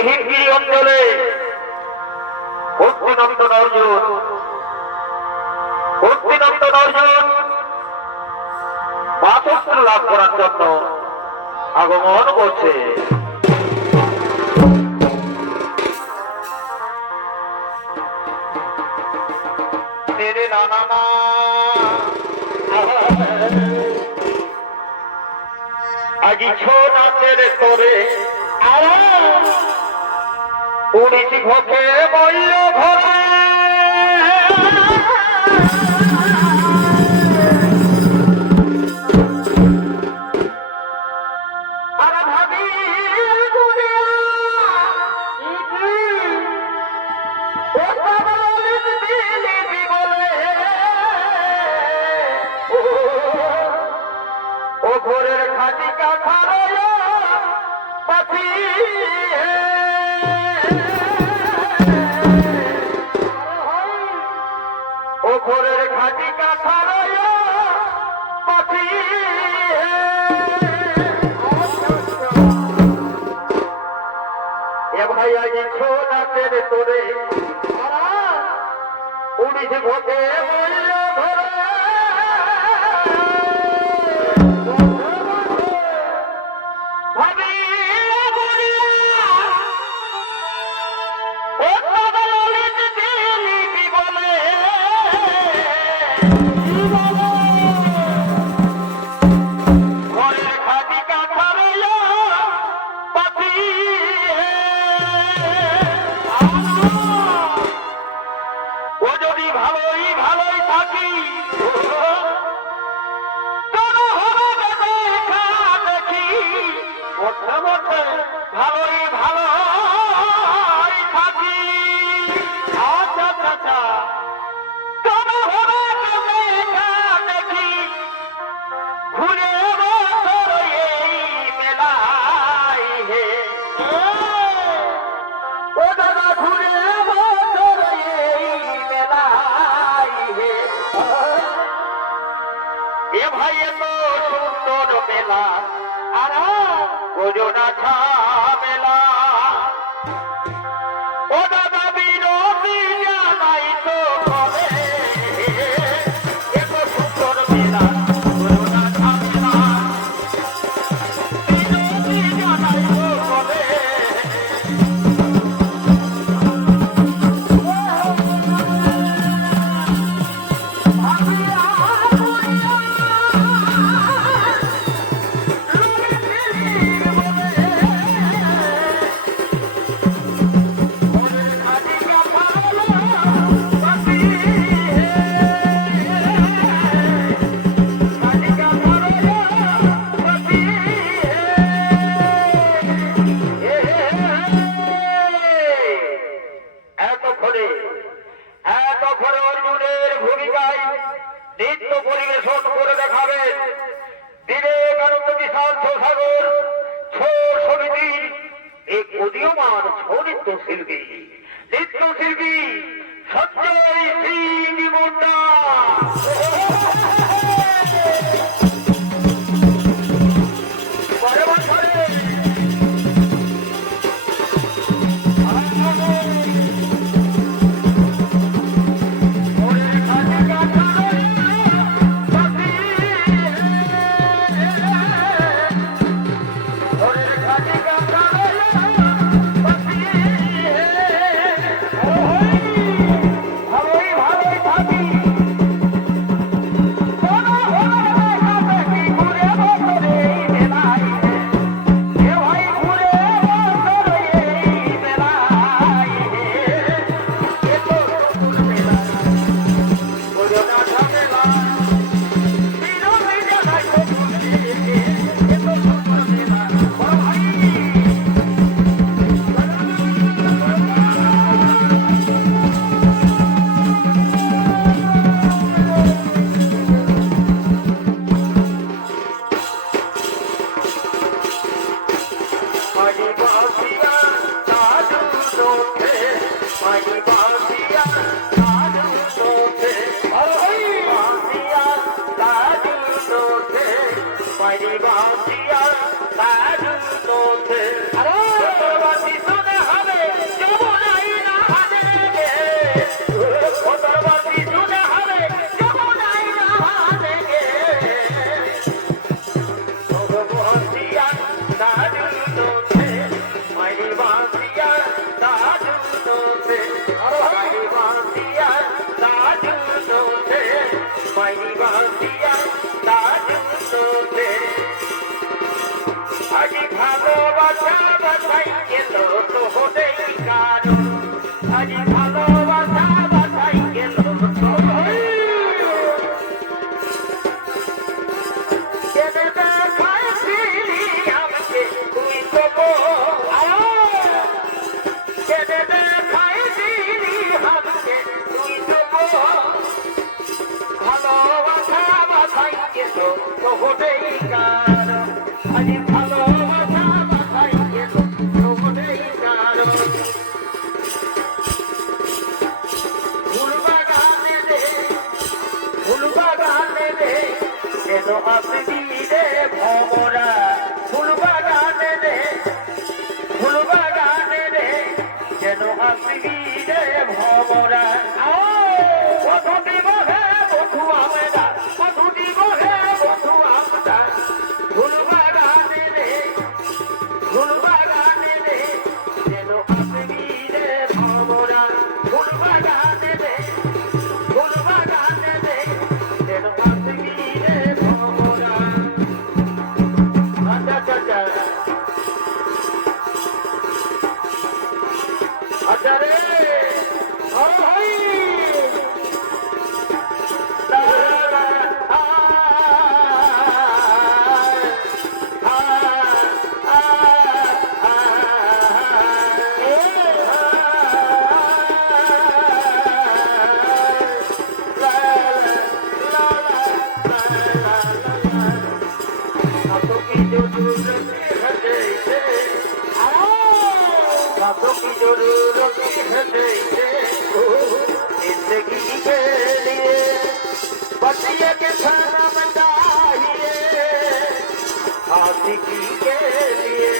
হিমগিরি অঞ্চলে কর্তৃনন্দন অর্জুন বাসস্ত্র লাভ করার জন্য আগমন করছে। আজি ছো নাচের তোরে উড়িছি ভোকে বলল ঘরে ঘরের খাটি কাঠা পাখি ও ঘরের খাটি কাঠা পাখি ভাই আগে ছোটাতের তোরে উড়িস ভোগে বলল ঘরে ভালোই থাকি रातों की जरूरत है जिंदगी के लिए बचिए के खाना चाहिए आशिकी के लिए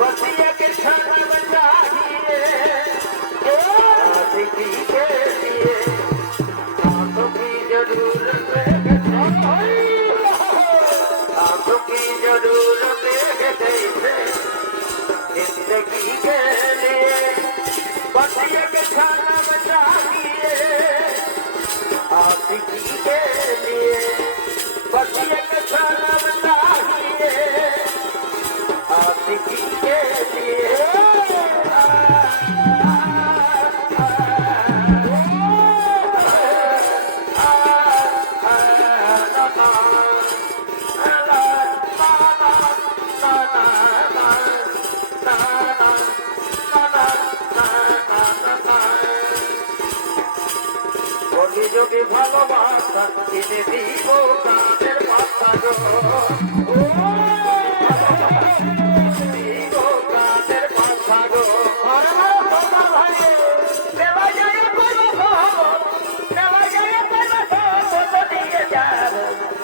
बचिए के खाना चाहिए आशिकी के लिए रातों की जरूरत है रातों की जरूरत है जिंदगी के लिए बचिए के खाना चाहिए आशिकी के लिए बचिए के खाना चाहिए आशिकी के लिए যদি ভালোবাসা কিনে দিব গানের মাথা গো দিব গানের মাথা গো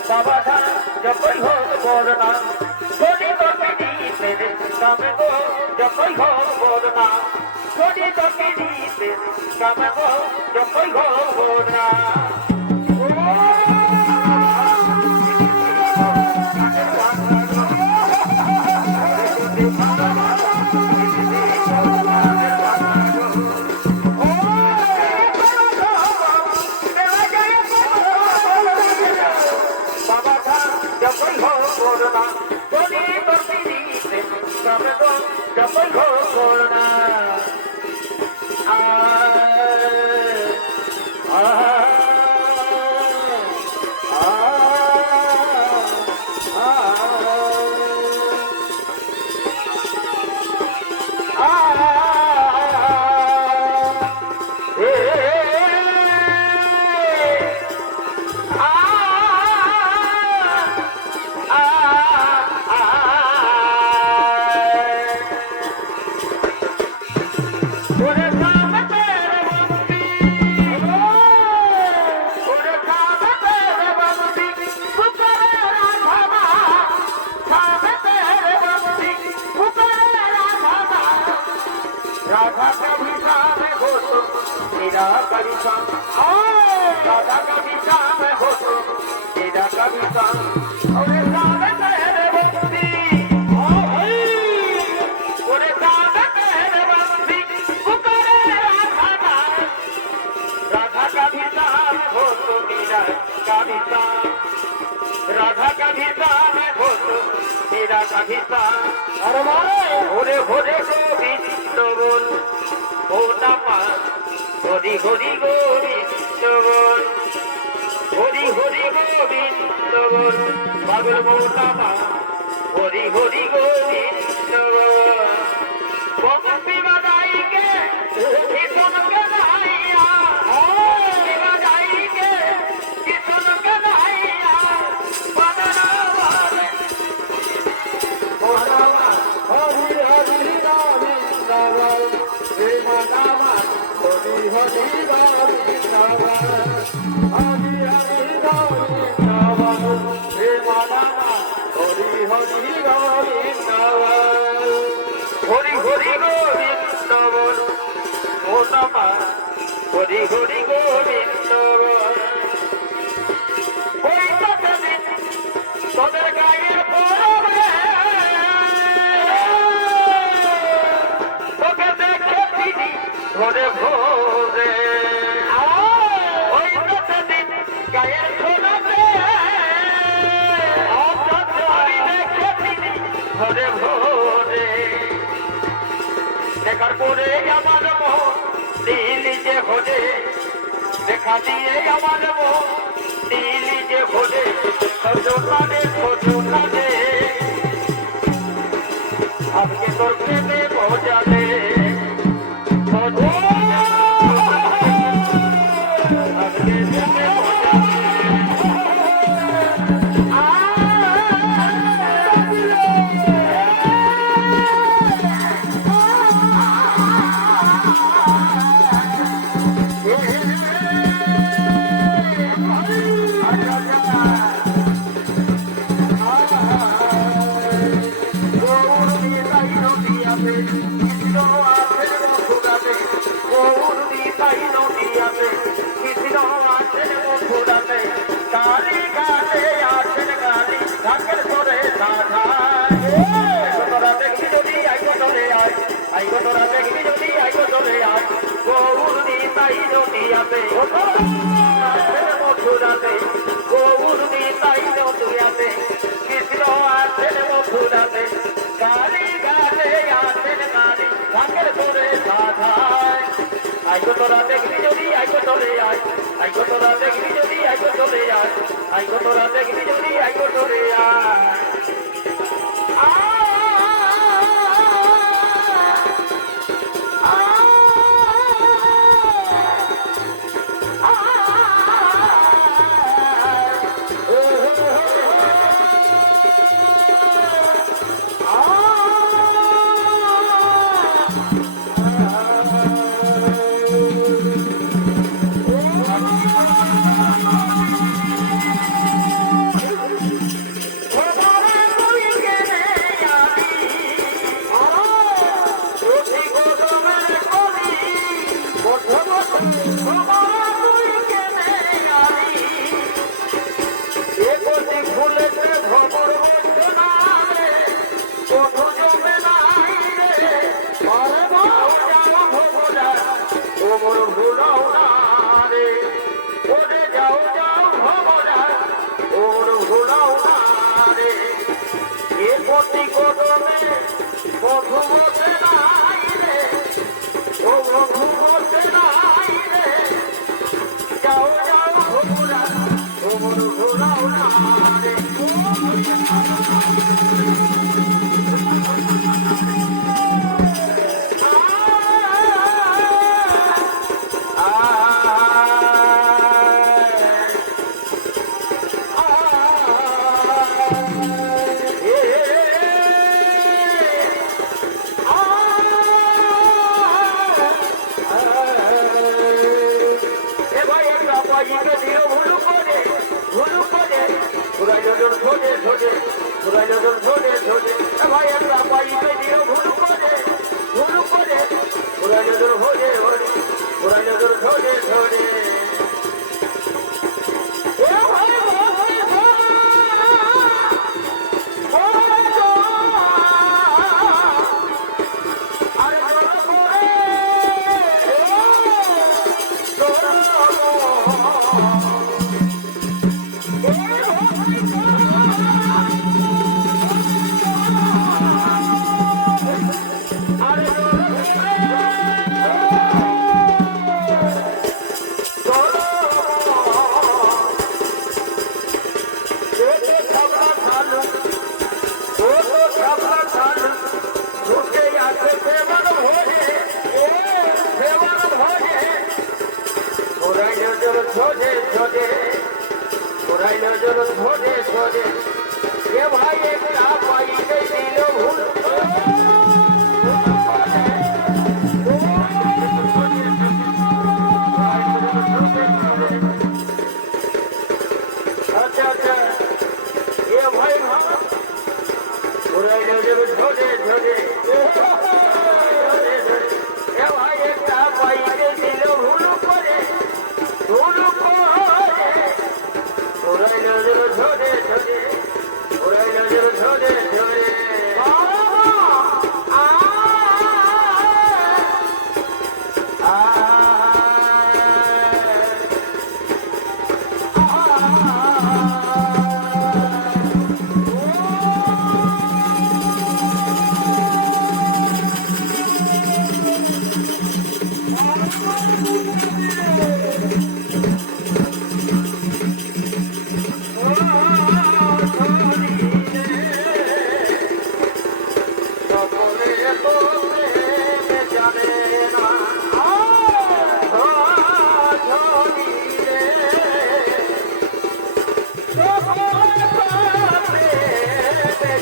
বাবা যতই হোক বলনা শনি তোকে দিতে কামে গো যতই হোক বলনা শনি তোকে দিতে কামে গো যতই হোক বলনা राधा का भी शाम हो तो तेरा कभी शाम राधा का भी शाम हो तो तेरा कभी शाम और सारे तेरे बंदी और सारे तेरे बंदी पुकारे राधा राधा का भी शाम हो तो तेरा कभी शाम राधा का भी शाम हो तो तेरा कभी शाम अरे भोरे भोरे गोविंद बोल ओ नामा हरि हरि गोविंद बोल हरि हरि गोविंद बोल पागल बोल नामा हरि हरि गोविंद बोल बंसी बजाई के किशन के नैया बजाई के किशन के नैया बदना वाले हरि हरि गोविंद बोल प्रेम नामा हरि हरि गोविंद बोल हरि हरि गोविंद बोल प्रेम नामा हरि हरि गोविंद बोल हरि हरि गोविंद बोल ओ नामा हरि हरि गोविंद बोल कोई तो कभी তোদের গায়ের পরবে তোকে দেখে দিদি ভোরে ভোরে ওই তো সেদিন গায়ের খোলাতে আমি দেখে দিদি ভোরে ভোরে দেখার পরে আমার মন দিলি যে ভোরে দেখা দিয়ে আমার মন দিলি যে ভোরে খোঁজোখানে খোঁজোখানে আজকে তোর প্রেমে বোঝালে আজকে প্রেমে বোঝালে কৃষ্ণ আছেন মথুরাতে গৌর নিতাই নদিয়াতে কৃষ্ণ আছেন মথুরাতে কালী গালে আছেন কালী ঢাকের ধরে সাধায় তোরা দেখবি যদি আইগো চলে আয় আইগো তোরা দেখবি যদি আইগো চলে আয় গৌর নিতাই নদিয়াতে আছেন মথুরাতে গৌর নিতাই নদিয়াতে কৃষ্ণ আছেন মথুরাতে কালী গালে আছেন কালী ঢাকের ধরে সাধায় আইগো তোরা দেখবি যদি আইগো চলে আয় আইগো তোরা দেখবি যদি আইগো চলে আয় আইগো তোরা দেখবি যদি আইগো চলে আয়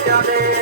Jane